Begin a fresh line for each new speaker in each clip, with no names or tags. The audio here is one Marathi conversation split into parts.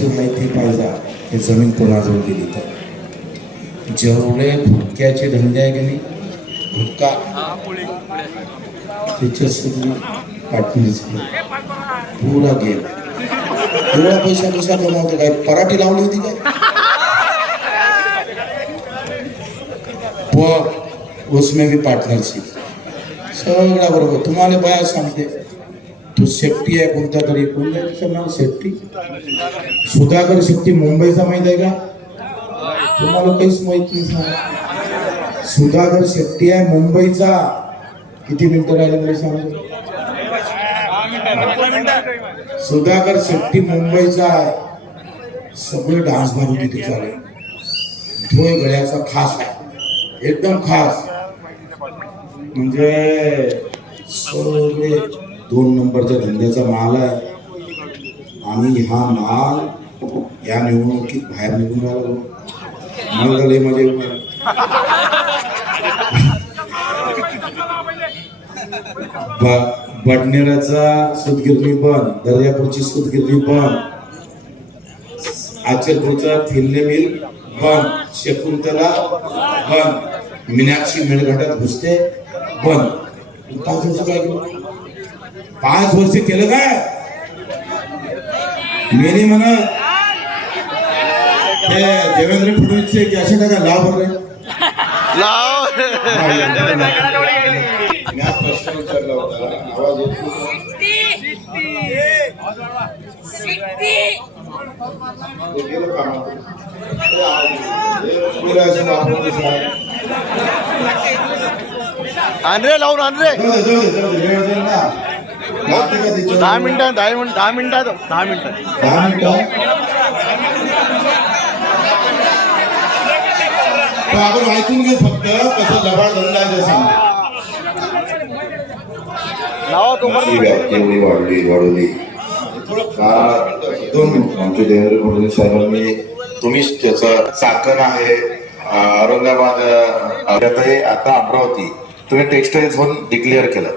कोणाची माहिती पाहिजे. हे जमीन कोणाजवळ गेली तर. जेवढे भुक्याचे धंदे आहे की नाही? भुक्का. त्याच्या सगळी पुरा गेम एवढा पैसा कसा कमावतो काय? पराठी लावली होती काय? व उसमें भी पार्टनरशिप सगळा बरोबर. तुम्हाला बाया सांगते. तो सेफ्टी आहे कोणता तरी कोणत्या त्याचं नाव सेफ्टी सुधाकर शेट्टी मुंबईचा माहीत आहे का? तुम्हाला काहीच माहीत नाही सांगा. सुधाकर शेट्टी आहे मुंबईचा. किती मिनिटं राहिले तरी सांगा. सुधाकर शेट्टी मुंबईचा आहे. सगळे डान्स मारून तिथे चालेल तो गळ्याचा खास आहे. एकदम खास. म्हणजे सगळे दोन नंबरच्या धंद्याचा माल आहे. आणि हा माल या निवडणुकीत बाहेर निघून राहिला मला लय मजा बडनेराचा सुतगिरणी पण दर्यापूरची सुतगिरणी पण आचलपूरचा फिरले मिल बंद शकुंतला बंद मीनाक्षी मेळघाटात घुसते बंद पाच वर्ष काय केलं पाच वर्ष केलं काय मेने म्हणा देवेंद्र फडणवीसचे कॅशे टाका लाव बरं
लाव
मी आज प्रश्न विचारला होता आवाज़ येत गेलं कामात. लागते लावून तिच्यावर?
दहा मिनिटं दहा मिनिट दहा मिनिटात दहा मिनिटं
दहा मिनिटं. आपण ऐकून घेऊ फक्त कसं लबाड धंदा आहे ते
लावा
ही व्याप्ती एवढी वाढली वाढवली. का दोन मिनिट आमचे देवेंद्र फडणवीस साहेबांनी तुम्हीच त्याचं चाकण आहे. औरंगाबाद आता अमरावती. तुम्ही टेक्सटाईल झोन डिक्लेअर केलं.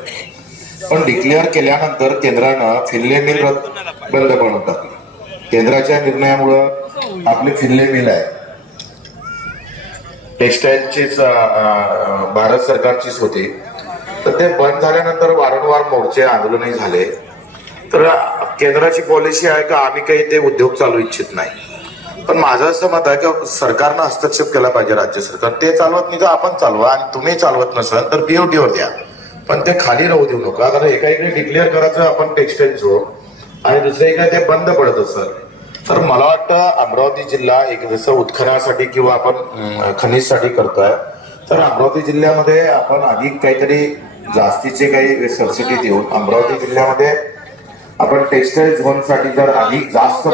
पण डिक्लेअर केल्यानंतर केंद्रानं फिल्ले मिल बंद बनवून टाकली केंद्राच्या निर्णयामुळं आपली फिरले मिल आहे. टेक्सटाईलचीच भारत सरकारचीच होती. तर ते बंद झाल्यानंतर वारंवार मोर्चे आंदोलनही झाले. तर केंद्राची पॉलिसी आहे का? आम्ही काही ते उद्योग चालू इच्छित नाही. पण माझं असं मत आहे की सरकारनं हस्तक्षेप केला पाहिजे राज्य सरकार. ते चालवत नाही तर आपण चालवा आणि तुम्ही चालवत नसाल तर बीओटीवर द्या. पण ते खाली राहू देऊ नका. कारण एका इकडे डिक्लेअर करायचं आपण टेक्सटाईल झोन आणि दुसऱ्या इकडे ते बंद पडत असत तर मला वाटतं अमरावती जिल्हा एक जसं उत्खननासाठी किंवा आपण खनिजसाठी करतोय तर अमरावती जिल्ह्यामध्ये आपण अधिक काहीतरी जास्तीचे काही सबसिडी देऊन अमरावती जिल्ह्यामध्ये आपण टेक्सटाईल झोनसाठी जर अधिक जास्त